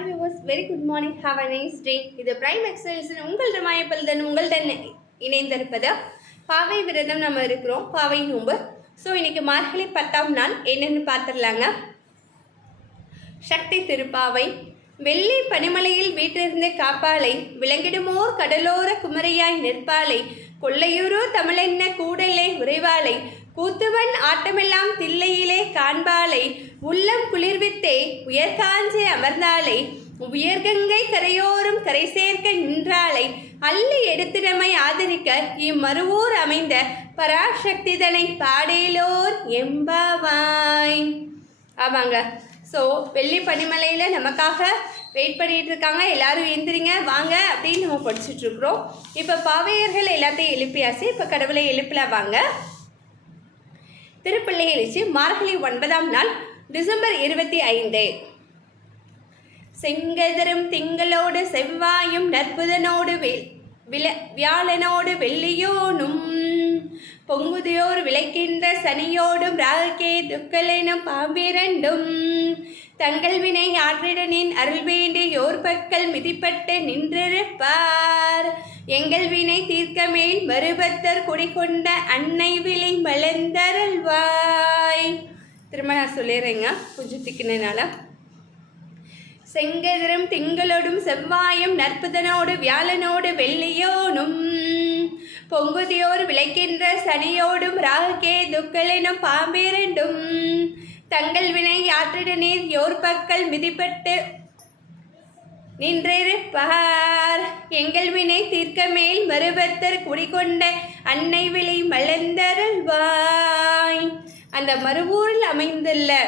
Hi viewers very good morning have a nice day இது prime excels உங்கள் ரமாயப்பல்தன் உங்களுடன் இணைந்திருப்பது பாவை விரதம் நம்ம இருக்கிறோம். பாவை நோம்பு ஸோ இன்னைக்கு மார்கழி பத்தாம் நாள். என்னென்னு பார்த்துடலாங்க. சக்தி திருப்பாவை. வெள்ளி பனிமலையில் வீற்றிருந்த காப்பாலை விளங்கிடுமோர் கடலோர குமரியாய் நிற்பாளை கொள்ளையூரோ தமிழென்ன கூடலே உறைவாளை கூத்துவன் ஆட்டமெல்லாம் தில்லையிலே காண்பாலை உள்ளம் குளிர்வித்தே உயர்காஞ்சி அமர்ந்தாளை உயர்கங்கை கரையோரும் கரை சேர்க்க நின்றாளை அள்ளி எடுத்திடமை ஆதரிக்க இம்மருவூர் அமைந்த பராசக்திதனை பாடேலோர் எம்பாவாய். ஆமாங்க. ஸோ வெள்ளி பனிமலையில் நமக்காக வெயிட் பண்ணிகிட்டு இருக்காங்க எல்லாரும் எந்திரிங்க வாங்க அப்படின்னு நம்ம படிச்சுட்ருக்குறோம் இப்போ பாவையர்கள் எல்லாத்தையும் எழுப்பியாச்சு. இப்போ கடவுளை எழுப்பலாம் வாங்க. திருப்பிள்ளை எழுச்சி மார்கழி ஒன்பதாம் நாள் டிசம்பர் இருபத்தி ஐந்து. செங்கதிரும் திங்களோடு செவ்வாயும் நற்புதனோடு வெ வில வியாழனோடு வெள்ளியோனும். பொங்குதியோர் விளக்கின்ற சனியோடும் ராகே துக்கலெனும் பாம்பிரண்டும். தங்கள் வினை ஆற்றிடனின் அருள் வேண்டி யோர் பக்கல் மிதிப்பட்டு நின்றிருப்பார். எங்கள் வினை தீர்க்கமேல் மறுபத்தர் குடிகொண்ட அன்னை விலை மலர்ந்தருள்வாய். திரும்ப நான் சொல்லிடுறேங்க கொஞ்சம் திக்கினால செங்கதிரும் திங்களோடும் செவ்வாயும் நற்புதனோடு வியாழனோடு வெள்ளியோனும். பொங்குதியோர் விளைக்கின்ற சனியோடும் ராகே துக்களினும் பாம்பிரண்டும் தங்கள் வினை யாற்றிட நீர் யோர் பக்கல் மிதிப்பட்டு நின்றிருப்பார். எங்கள் வினை தீர்க்க மேல் மறுபத்தர் குடிகொண்ட அன்னை விழி மலர்ந்தருள்வாய். அந்த மறுபூரில் அமைந்துள்ள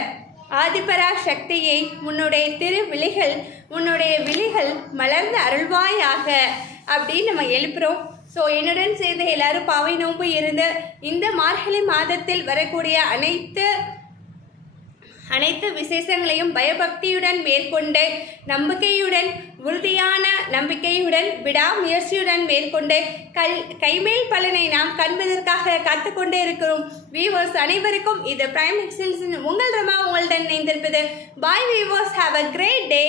ஆதிபரா சக்தியை உன்னுடைய திருவிழிகள் உன்னுடைய விழிகள் மலர்ந்த அருள்வாயாக. அப்படின்னு நம்ம எழுப்புறோம். ஸோ என்னுடன் சேர்ந்து எல்லாரும் பாவை நோன்பு இருந்து இந்த மார்கழி மாதத்தில் வரக்கூடிய அனைத்து அனைத்து விசேஷங்களையும் பயபக்தியுடன் மேற்கொண்டு நம்பிக்கையுடன் உறுதியான நம்பிக்கையுடன் விடாமுயற்சியுடன் மேற்கொண்டு கல் கைமேல் பலனை நாம் காண்பதற்காக காத்துக்கொண்டே இருக்கிறோம். வீவர்ஸ் அனைவருக்கும் இது பிரைம் எக்ஸல்ஸின் உங்கள் ரமா உங்களுடன் இணைந்திருப்பது. Bye viewers have a great day